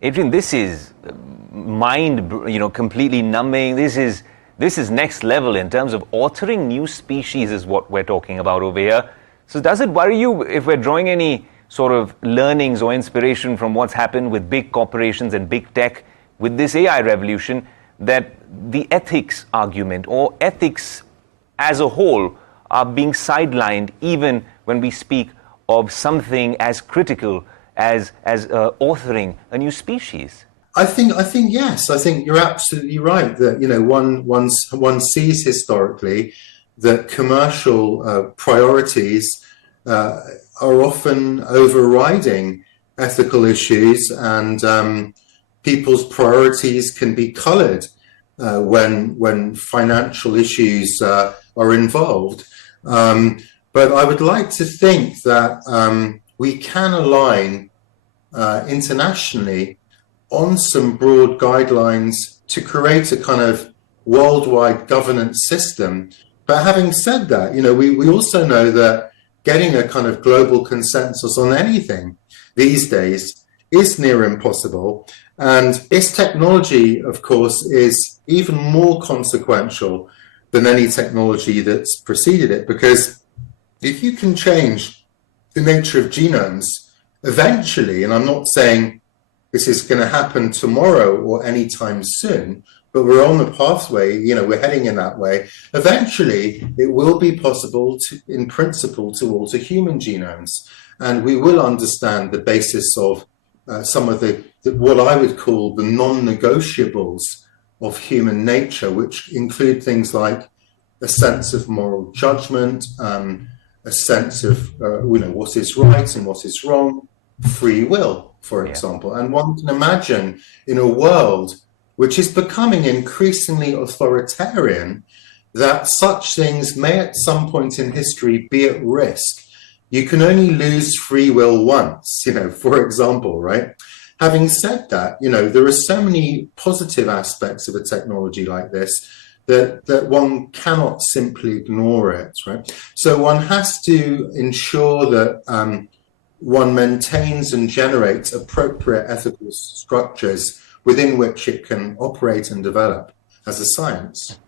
Adrian, this is completely numbing. This is next level in terms of authoring new species is what we're talking about over here. So does it worry you if we're drawing any sort of learnings or inspiration from what's happened with big corporations and big tech with this AI revolution, that the ethics argument or ethics as a whole are being sidelined even when we speak of something as critical as authoring a new species? I think yes. I think you're absolutely right that one sees historically that commercial priorities are often overriding ethical issues, and people's priorities can be coloured when financial issues are involved. But I would like to think that we can align internationally on some broad guidelines to create a kind of worldwide governance system. But having said that, we also know that getting a kind of global consensus on anything these days is near impossible. And this technology, of course, is even more consequential than any technology that's preceded it, because if you can change the nature of genomes, eventually, and I'm not saying this is going to happen tomorrow or anytime soon, but we're on the pathway, we're heading in that way. Eventually, it will be possible to, in principle, to alter human genomes. And we will understand the basis of some of the what I would call the non-negotiables of human nature, which include things like a sense of moral judgment, a sense of what is right and what is wrong, free will, for example. And one can imagine in a world which is becoming increasingly authoritarian that such things may at some point in history be at risk. You can only lose free will once, for example, right? Having said that, there are so many positive aspects of a technology like this that one cannot simply ignore it, right? So one has to ensure that one maintains and generates appropriate ethical structures within which it can operate and develop as a science.